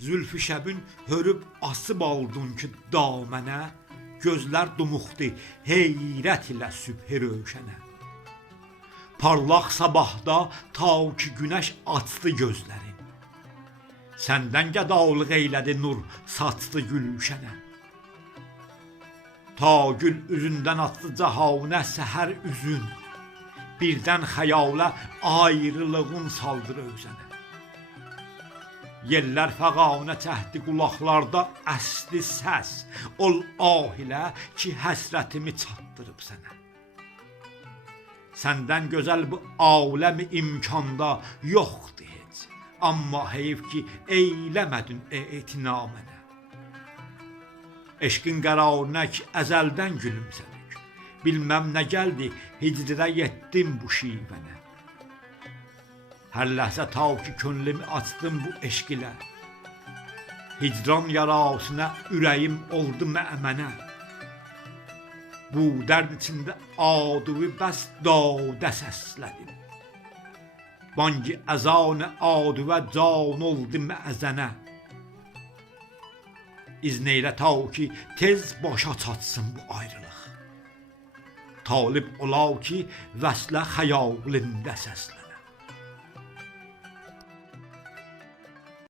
Zülfü şəbin hörüb asıb aldın ki damənə, gözlər dumuqdu heyrət ilə sübhi rövşənə. Parlaq sabahda ta ki günəş açdı gözlərin, səndən qədalıq eylədi nur saçdı gülşənə. Ta gül üzündən atdı cahanə səhər üzün, birdən xəyalə ayrılığın saldı rövzənə. Yellər fəqanə çəhdi qulaqlarda əsli səs, ol ah ilə ki həsrətimi çatdırıb sənə. Səndən gözəl bu aləmi imkanda yoxdur heç, amma heyf ki eyləmədin etina mənə. Eşqin qərarına ki əzəldən gülümsədik, bilməm nə gəldi hicrə yetdim bu şivənə. Hər ləhzə ta ki könlümü açdım bu eşq ilə, hicran yarasına ürəyim oldu mə'mənə. Bu dərd içində adıvı bəs dadə səslədim, bangi əzanı adıvə can oldu mə'zənə. İzn eylə ta ki tez başa çatsın bu ayrılıq, talib ola ki vəslə xəyalində səslə.